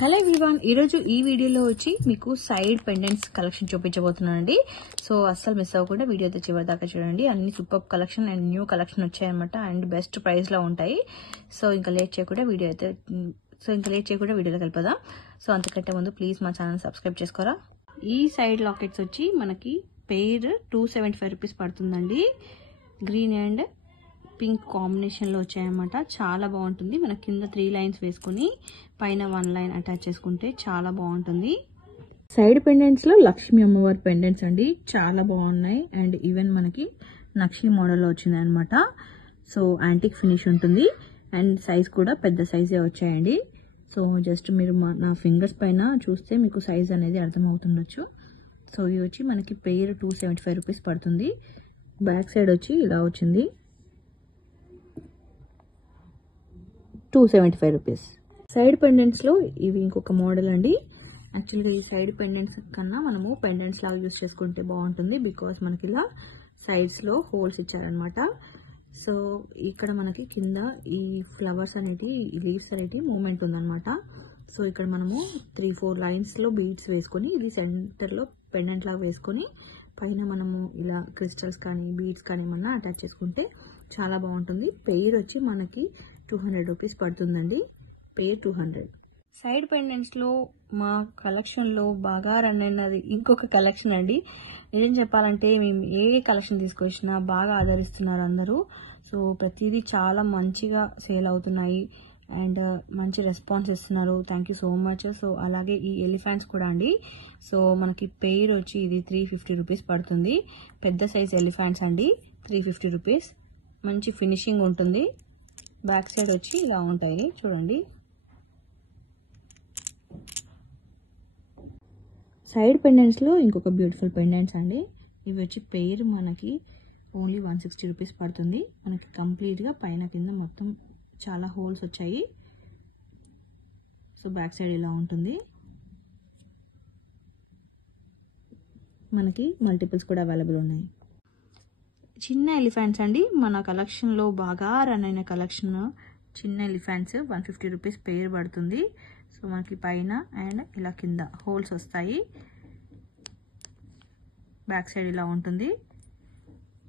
Hello everyone, ఈరోజు ఈ వీడియోలో వచ్చి మీకు సైడ్ పెండెంట్స్ కలెక్షన్ చూపించబోతున్నానండి. సో అస్సలు మిస్ అవ్వకుండా వీడియో అయితే చివరి దాకా చూడండి. అన్ని super collection and new collection వచ్చాయన్నమాట అండ్ బెస్ట్ ప్రైస్ లో ఉంటాయి. సో ఇంకా లేట్ చేయకుండా వీడియోలోకి వెళ్ళిపోదాం. సో అంతకంటే ముందు ప్లీజ్ మా ఛానల్ సబ్స్క్రైబ్ చేసుకోరా. ఈ సైడ్ లాకెట్స్ వచ్చి మనకి పెయిర్ 275 రూపీస్ పడుతుందండి. గ్రీన్ అండ్ పింక్ కాంబినేషన్ లో వచ్చాయన్నమాట. చాలా బాగుంటుంది. మన కింద 3 లైన్స్ వేసుకుని పైన 1 లైన్ అటాచ్ చేసుకుంటే చాలా బాగుంటుంది. సైడ్ పెండెంట్స్ లో లక్ష్మీ అమ్మవారి పెండెంట్స్ అండి, చాలా బాగున్నాయి. అండ్ ఈవెన్ మనకి నక్షి మోడల్ లో వచ్చింది అనమాట. సో యాంటిక్ ఫినిష్ ఉంటుంది అండ్ సైజ్ కూడా పెద్ద సైజే వచ్చాయండి. సో జస్ట్ మీరు నా ఫింగర్స్ పైన చూస్తే మీకు సైజ్ అనేది అర్థమవుతుండొచ్చు. సో ఇవి వచ్చి మనకి పెయిర్ 275 రూపీస్ పడుతుంది. బ్యాక్ సైడ్ వచ్చి ఇలా వచ్చింది 275 రూపీస్. సైడ్ పెండెంట్స్ లో ఇవి ఇంకొక మోడల్ అండి. యాక్చువల్గా ఈ సైడ్ పెండెంట్స్ కన్నా మనము పెండెంట్స్ లాగా యూస్ చేసుకుంటే బాగుంటుంది. బికాస్ మనకి ఇలా సైడ్స్ లో హోల్స్ ఇచ్చారనమాట. సో ఇక్కడ మనకి కింద ఈ ఫ్లవర్స్ అనేటి లీవ్స్ అనేటి మూమెంట్ ఉందన్నమాట. సో ఇక్కడ మనము 3-4 లైన్స్ లో బీడ్స్ వేసుకొని ఇది సెంటర్ లో పెండెంట్ లాగా వేసుకొని పైన మనము ఇలా క్రిస్టల్స్ కానీ బీడ్స్ కానీ ఏమన్నా అటాచ్ చేసుకుంటే చాలా బాగుంటుంది. పెయిర్ వచ్చి మనకి 200 రూపీస్ పడుతుందండి. పెయిర్ 200. సైడ్ పెండెంట్స్ లో మా కలెక్షన్ లో బాగా రన్ అయినది ఇంకొక కలెక్షన్ అండి. నిజం చెప్పాలంటే మేము ఏ కలెక్షన్ తీసుకొచ్చినా బాగా ఆదరిస్తున్నారు అందరూ. సో ప్రతిదీ చాలా మంచిగా సేల్ అవుతున్నాయి అండ్ మంచి రెస్పాన్స్ ఇస్తున్నారు. Thank you so much. So అలాగే ఈ ఎలిఫెంట్స్ కూడా అండి. సో మనకి పెయిర్ వచ్చి ఇది 350 రూపీస్ పడుతుంది. పెద్ద సైజ్ ఎలిఫెంట్స్ అండి, 350 రూపీస్. మంచి ఫినిషింగ్ ఉంటుంది. బ్యాక్ సైడ్ వచ్చి ఇలా ఉంటాయి చూడండి. సైడ్ పెండెంట్స్ లో ఇంకొక బ్యూటిఫుల్ పెండెంట్స్ అండి. ఇవి వచ్చి పెయిర్ మనకి ఓన్లీ 160 రూపీస్ పడుతుంది. మనకి కంప్లీట్ గా పైన కింద మొత్తం చాలా హోల్స్ వచ్చాయి. సో బ్యాక్ సైడ్ ఇలా ఉంటుంది. మనకి మల్టిపుల్స్ కూడా అవైలబుల్ ఉన్నాయి. చిన్న ఎలిఫెంట్స్ అండి, మన కలెక్షన్ లో బాగా రన్ అయిన కలెక్షన్. చిన్న ఎలిఫెంట్స్ 150 రూపీస్ పెయిర్ పడుతుంది. సో మనకి పైన అండ్ ఇలా కింద హోల్స్ వస్తాయి. బ్యాక్ సైడ్ ఇలా ఉంటుంది.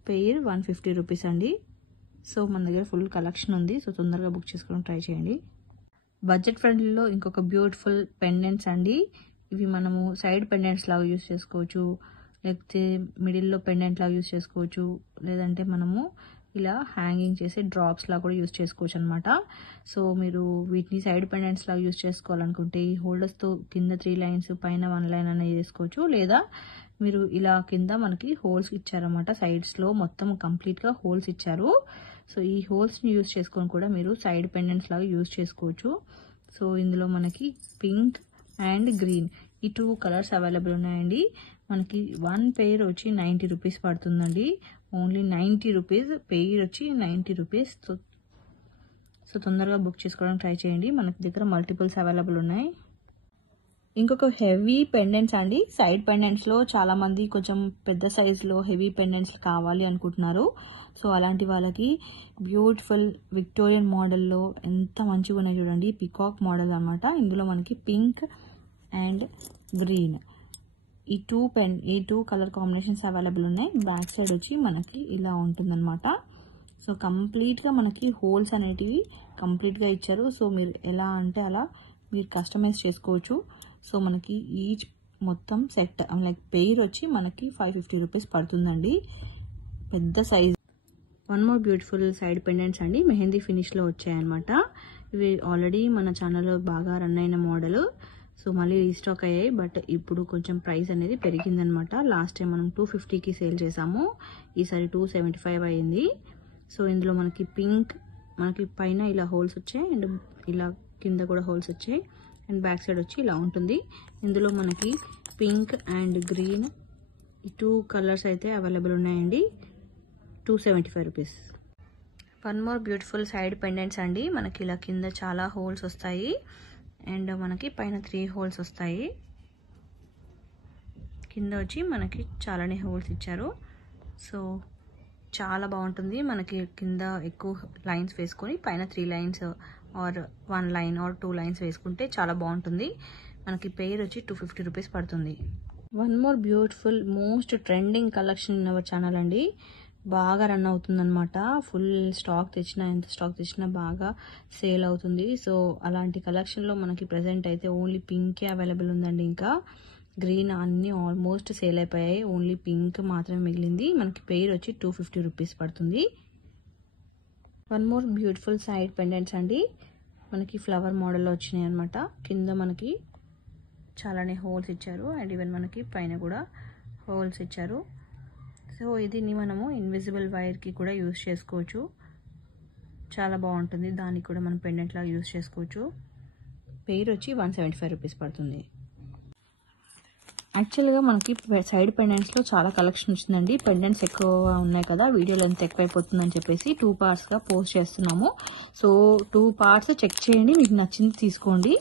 పెయిర్ 150 రూపీస్ అండి. సో మన దగ్గర ఫుల్ కలెక్షన్ ఉంది. సో తొందరగా బుక్ చేసుకోవడం ట్రై చేయండి. బడ్జెట్ ఫ్రెండ్లీలో ఇంకొక బ్యూటిఫుల్ పెండెంట్స్ అండి. ఇవి మనము సైడ్ పెండెంట్స్ లాగా యూస్ చేసుకోవచ్చు, లేకపోతే మిడిల్లో పెండెంట్ లాగా యూస్ చేసుకోవచ్చు, లేదంటే మనము ఇలా హ్యాంగింగ్ చేసి డ్రాప్స్ లాగా కూడా యూస్ చేసుకోవచ్చు అనమాట. సో మీరు వీటిని సైడ్ పెండెంట్స్ లాగా యూస్ చేసుకోవాలనుకుంటే ఈ హోల్డర్స్తో కింద 3 లైన్స్ పైన 1 లైన్ అనేది చేసుకోవచ్చు. లేదా మీరు ఇలా కింద మనకి హోల్స్ ఇచ్చారన్నమాట. సైడ్స్లో మొత్తం కంప్లీట్గా హోల్స్ ఇచ్చారు. సో ఈ హోల్స్ని యూస్ చేసుకొని కూడా మీరు సైడ్ పెండెంట్స్ లాగా యూస్ చేసుకోవచ్చు. సో ఇందులో మనకి పింక్ అండ్ గ్రీన్ ఈ 2 కలర్స్ అవైలబుల్ ఉన్నాయండి. మనకి 1 పెయిర్ వచ్చి 90 రూపీస్ పడుతుందండి. Only 90 rupees. పెయిర్ వచ్చి 90 రూపీస్. సో తొందరగా బుక్ చేసుకోవడానికి ట్రై చేయండి. మనకి దగ్గర మల్టిపుల్స్ అవైలబుల్ ఉన్నాయి. ఇంకొక హెవీ పెండెంట్స్ అండి. సైడ్ పెండెంట్స్ లో చాలా మంది కొంచెం పెద్ద సైజ్ లో హెవీ పెండెంట్స్ కావాలి అనుకుంటున్నారు. సో అలాంటి వాళ్ళకి బ్యూటిఫుల్ విక్టోరియన్ మోడల్లో ఎంత మంచిగా ఉన్నాయి చూడండి. పికాక్ మోడల్ అనమాట. ఇందులో మనకి పింక్ అండ్ గ్రీన్ ఈ 2 కలర్ కాంబినేషన్స్ అవైలబుల్ ఉన్నాయి. బ్యాక్ సైడ్ వచ్చి మనకి ఇలా ఉంటుందన్నమాట. సో కంప్లీట్ గా మనకి హోల్స్ అనేటివి కంప్లీట్ గా ఇచ్చారు. సో మీరు ఎలా అంటే అలా మీరు కస్టమైజ్ చేసుకోవచ్చు. సో మనకి ఈచ్ మొత్తం సెట్ లైక్ పెయిర్ వచ్చి మనకి 550 రూపీస్ పడుతుందండి. పెద్ద size. 1 more beautiful side pendants అండి. మెహందీ ఫినిష్ లో వచ్చాయన్నమాట. ఇవి ఆల్రెడీ మన ఛానల్లో బాగా రన్ అయిన మోడల్. సో మళ్ళీ రీస్టాక్ అయ్యాయి. బట్ ఇప్పుడు కొంచెం ప్రైస్ అనేది పెరిగిందనమాట. లాస్ట్ టైం మనం 250కి సేల్ చేసాము. ఈసారి 275 అయింది. సో ఇందులో మనకి పింక్, మనకి పైన ఇలా హోల్స్ వచ్చాయి అండ్ ఇలా కింద కూడా హోల్స్ వచ్చాయి అండ్ బ్యాక్ సైడ్ వచ్చి ఇలా ఉంటుంది. ఇందులో మనకి పింక్ అండ్ గ్రీన్ ఈ 2 కలర్స్ అయితే అవైలబుల్ ఉన్నాయండి. 275 rupees. 1 more beautiful side pendants అండి. మనకి ఇలా కింద చాలా హోల్స్ వస్తాయి అండ్ మనకి పైన 3 హోల్స్ వస్తాయి. కింద వచ్చి మనకి చాలానే హోల్స్ ఇచ్చారు. సో చాలా బాగుంటుంది. మనకి కింద ఎక్కువ లైన్స్ వేసుకొని పైన 3 lines or 1 line or 2 lines వేసుకుంటే చాలా బాగుంటుంది. మనకి పెయిర్ వచ్చి 250 రూపీస్ పడుతుంది. One more beautiful most trending collection in our channel అండి. బాగా రన్ అవుతుందన్నమాట. ఫుల్ స్టాక్ తెచ్చినా, ఎంత స్టాక్ తెచ్చినా బాగా సేల్ అవుతుంది. సో అలాంటి కలెక్షన్లో మనకి ప్రజెంట్ అయితే ఓన్లీ పింకే అవైలబుల్ ఉందండి. ఇంకా గ్రీన్ అన్నీ ఆల్మోస్ట్ సేల్ అయిపోయాయి. ఓన్లీ పింక్ మాత్రమే మిగిలింది. మనకి పెయిర్ వచ్చి 250 రూపీస్ పడుతుంది. One more beautiful side pendants అండి. మనకి ఫ్లవర్ మోడల్లో వచ్చినాయి అనమాట. కింద మనకి చాలానే హోల్స్ ఇచ్చారు అండ్ ఈవెన్ మనకి పైన కూడా హోల్స్ ఇచ్చారు. సో ఇది మనము ఇన్విజిబుల్ వైర్కి కూడా యూజ్ చేసుకోవచ్చు. చాలా బాగుంటుంది. దానికి కూడా మనం పెండెంట్ లాగా యూజ్ చేసుకోవచ్చు. పెయిర్ వచ్చి 175 రూపీస్ పడుతుంది. యాక్చువల్గా మనకి సైడ్ పెండెంట్స్లో చాలా కలెక్షన్ వచ్చిందండి. పెండెంట్స్ ఎక్కువగా ఉన్నాయి కదా, వీడియో లెంత్ ఎక్కువైపోతుందని చెప్పేసి 2 పార్ట్స్గా పోస్ట్ చేస్తున్నాము. సో 2 పార్ట్స్ చెక్ చేయండి, మీకు నచ్చింది తీసుకోండి.